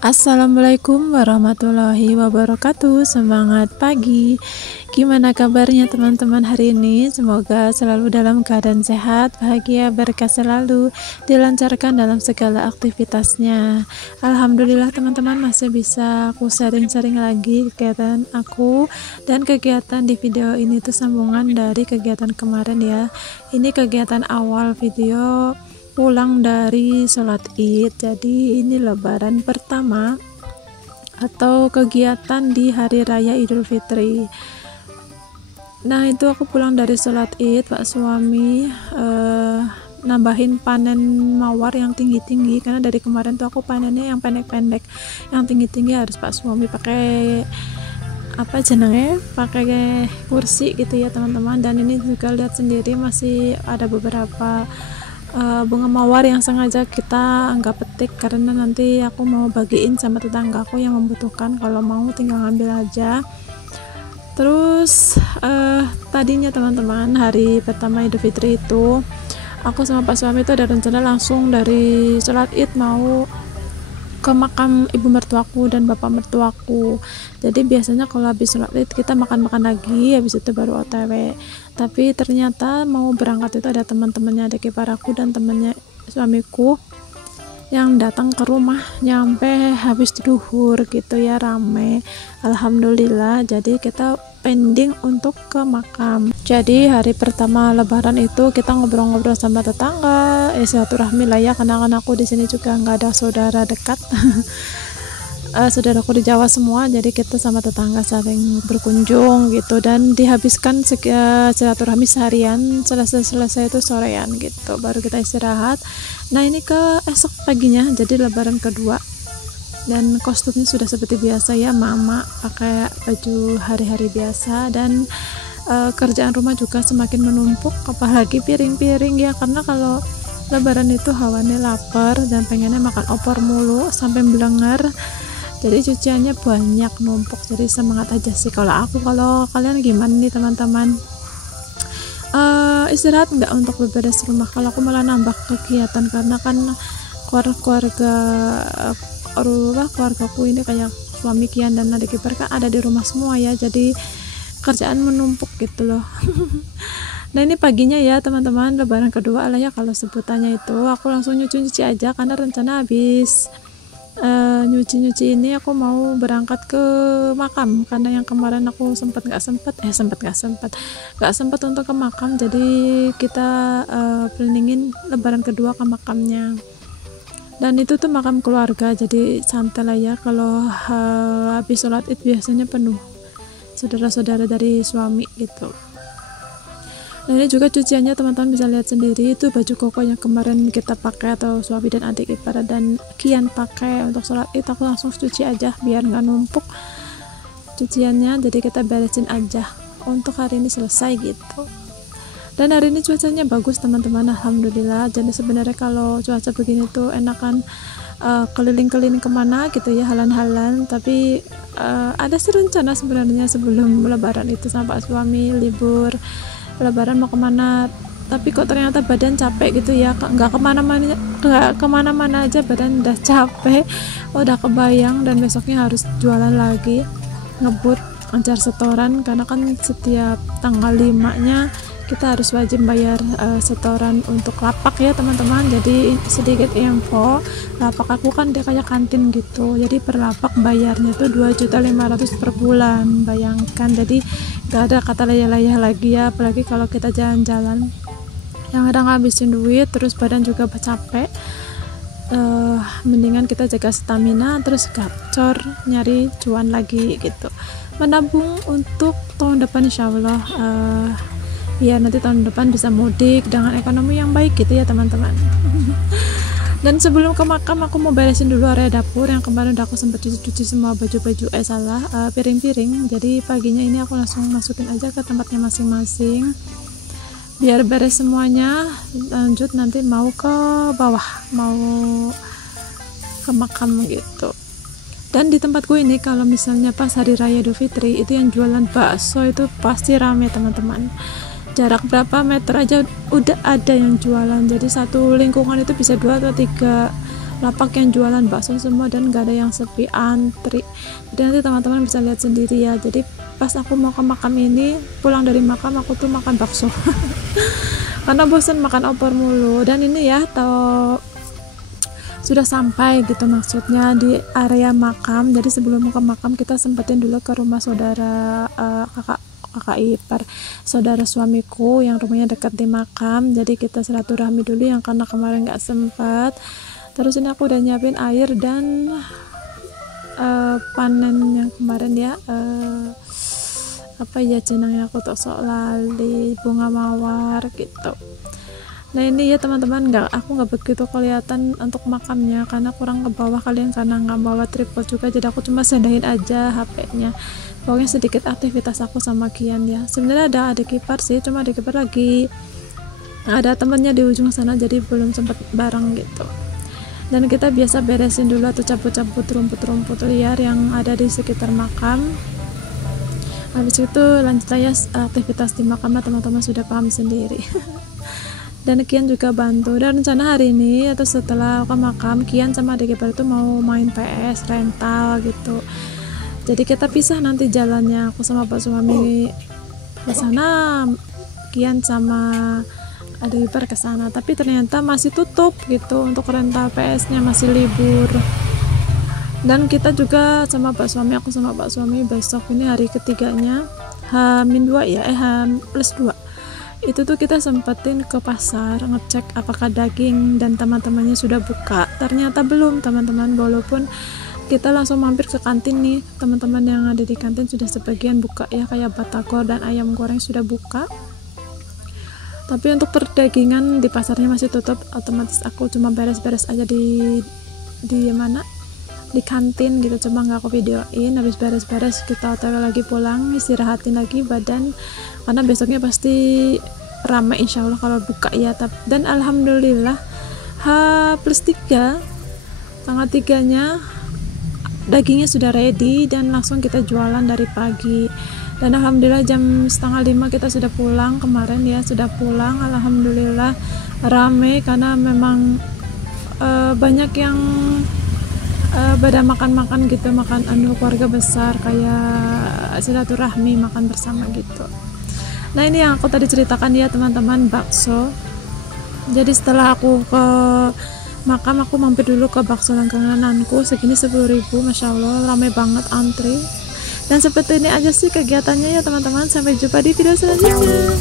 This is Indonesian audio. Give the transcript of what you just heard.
Assalamualaikum warahmatullahi wabarakatuh. Semangat pagi. Gimana kabarnya teman-teman hari ini? Semoga selalu dalam keadaan sehat, bahagia, berkah selalu, dilancarkan dalam segala aktivitasnya. Alhamdulillah teman-teman, masih bisa aku sharing-sharing lagi kegiatan aku, dan kegiatan di video ini tuh sambungan dari kegiatan kemarin ya. Ini kegiatan awal video pulang dari sholat id. Jadi ini lebaran pertama atau kegiatan di hari raya Idul Fitri. Nah itu aku pulang dari sholat id, pak suami nambahin panen mawar yang tinggi-tinggi, karena dari kemarin tuh aku panennya yang pendek-pendek, yang tinggi-tinggi harus pak suami pakai apa jenenge, pakai kursi gitu ya teman-teman. Dan ini juga lihat sendiri masih ada beberapa bunga mawar yang sengaja kita nggak petik, karena nanti aku mau bagiin sama tetanggaku yang membutuhkan, kalau mau tinggal ngambil aja. Terus tadinya teman-teman hari pertama Idul Fitri itu aku sama pak suami itu ada rencana langsung dari sholat id mau ke makam ibu mertuaku dan bapak mertuaku. Jadi biasanya kalau habis sholat id kita makan-makan lagi, habis itu baru OTW. Tapi ternyata mau berangkat itu ada teman-temannya adik ipar aku dan temannya suamiku yang datang ke rumah, nyampe habis duhur gitu ya, rame. Alhamdulillah, jadi kita pending untuk ke makam. Jadi hari pertama lebaran itu kita ngobrol-ngobrol sama tetangga, silaturahmi lah ya, karena kan aku di sini juga nggak ada saudara dekat. Saudaraku di Jawa semua, jadi kita sama tetangga saling berkunjung gitu, dan dihabiskan silaturahmi seharian. Selesai itu sorean gitu, baru kita istirahat. Nah ini ke esok paginya, jadi lebaran kedua, dan kostumnya sudah seperti biasa ya, mama pakai baju hari-hari biasa. Dan kerjaan rumah juga semakin menumpuk, apalagi piring-piring ya, karena kalau lebaran itu hawane lapar dan pengennya makan opor mulu sampai belengar. Jadi cuciannya banyak numpuk, jadi semangat aja sih kalau aku. Kalau kalian gimana nih teman-teman? Istirahat nggak untuk beberes rumah? Kalau aku malah nambah kegiatan, karena kan keluargaku ini kayak suami Kian dan adik ipar kan ada di rumah semua ya, jadi kerjaan menumpuk gitu loh. Nah ini paginya ya teman-teman, lebaran kedua lah ya kalau sebutannya itu. Aku langsung nyuci aja, karena rencana habis nyuci ini aku mau berangkat ke makam, karena yang kemarin aku nggak sempat untuk ke makam. Jadi kita planningin lebaran kedua ke makamnya, dan itu tuh makam keluarga, jadi santai lah ya. Kalau habis sholat id biasanya penuh saudara-saudara dari suami gitu. Nah ini juga cuciannya teman-teman bisa lihat sendiri, itu baju koko yang kemarin kita pakai, atau suami dan adik ipar dan Kian pakai untuk sholat id, aku langsung cuci aja biar nggak numpuk cuciannya. Jadi kita beresin aja untuk hari ini selesai gitu. Dan hari ini cuacanya bagus teman-teman, alhamdulillah. Jadi sebenarnya kalau cuaca begini tuh enakan keliling-keliling kemana gitu ya, halan-halan. Tapi ada sih rencana sebenarnya sebelum lebaran itu sama pak suami libur lebaran mau kemana, tapi kok ternyata badan capek gitu ya, nggak kemana-mana aja, badan udah capek, udah kebayang. Dan besoknya harus jualan lagi, ngebut, ngejar setoran, karena kan setiap tanggal 5-nya kita harus wajib bayar setoran untuk lapak ya teman-teman. Jadi sedikit info, lapak aku kan dia kayak kantin gitu, jadi per lapak bayarnya tuh 2.500.000 per bulan, bayangkan. Jadi gak ada kata layah-layah lagi ya, apalagi kalau kita jalan-jalan yang ada ngabisin duit, terus badan juga capek. Mendingan kita jaga stamina, terus gacor nyari cuan lagi gitu, menabung untuk tahun depan insyaallah. Ya nanti tahun depan bisa mudik dengan ekonomi yang baik gitu ya teman-teman. Dan sebelum ke makam aku mau beresin dulu area dapur yang kemarin udah aku sempat cuci semua baju-baju piring-piring. Jadi paginya ini aku langsung masukin aja ke tempatnya masing-masing. biar beres semuanya, lanjut nanti mau ke bawah, mau ke makam gitu. Dan di tempatku ini kalau misalnya pas hari raya Idul Fitri itu yang jualan bakso itu pasti rame teman-teman. Jarak berapa meter aja udah ada yang jualan, jadi satu lingkungan itu bisa 2 atau 3 lapak yang jualan bakso semua, dan gak ada yang sepi, antri. Jadi nanti teman-teman bisa lihat sendiri ya. Jadi pas aku mau ke makam ini, pulang dari makam aku tuh makan bakso karena bosan makan opor mulu. Dan ini ya sudah sampai gitu, maksudnya di area makam. Jadi sebelum ke makam kita sempetin dulu ke rumah saudara, kakak ipar saudara suamiku yang rumahnya dekat di makam. Jadi kita silaturahmi dulu yang karena kemarin nggak sempat. Terus ini aku udah nyiapin air dan panen yang kemarin ya, apa ya jenangnya, aku tuh sok lali, bunga mawar gitu. Nah ini ya teman-teman, aku nggak begitu kelihatan untuk makamnya karena kurang ke bawah kalian, karena nggak bawa tripod juga, jadi aku cuma sendahin aja HP-nya. Pokoknya sedikit aktivitas aku sama Kian ya. Sebenarnya ada adik ipar sih, cuma adik ipar lagi ada temennya di ujung sana, jadi belum sempat bareng gitu. Dan kita biasa beresin dulu atau cabut-cabut rumput-rumput liar yang ada di sekitar makam. Habis itu lanjut aja aktivitas di makamnya, teman-teman sudah paham sendiri. Dan Kian juga bantu. Dan rencana hari ini atau setelah ke makam, Kian sama adik ipar itu mau main PS rental gitu. Jadi kita pisah nanti jalannya, aku sama Pak suami ke sana, Kian sama adik ipar ke sana. Tapi ternyata masih tutup gitu untuk rental PS-nya, masih libur. Dan kita juga sama Pak suami, aku sama Pak suami besok ini hari ketiganya, H-2 ya, H+2 itu tuh kita sempetin ke pasar ngecek apakah daging dan teman-temannya sudah buka. Ternyata belum teman-teman, walaupun kita langsung mampir ke kantin nih, teman-teman yang ada di kantin sudah sebagian buka ya, kayak batagor dan ayam goreng sudah buka. Tapi untuk perdagingan di pasarnya masih tutup. Otomatis aku cuma beres-beres aja di mana, di kantin gitu, cuma nggak aku videoin. Habis beres-beres kita otw lagi pulang, istirahatin lagi badan karena besoknya pasti ramai insya Allah kalau buka ya. Dan alhamdulillah H+3 tanggal 3-nya dagingnya sudah ready dan langsung kita jualan dari pagi. Dan alhamdulillah jam 4:30 kita sudah pulang kemarin ya, sudah pulang. Alhamdulillah rame karena memang banyak yang pada makan-makan gitu, makan keluarga besar kayak silaturahmi, makan bersama gitu. Nah ini yang aku tadi ceritakan ya teman-teman, bakso. Jadi setelah aku ke makam, aku mampir dulu ke bakso langgananku, segini 10.000, masya Allah ramai banget antri. Dan seperti ini aja sih kegiatannya ya teman-teman. Sampai jumpa di video selanjutnya.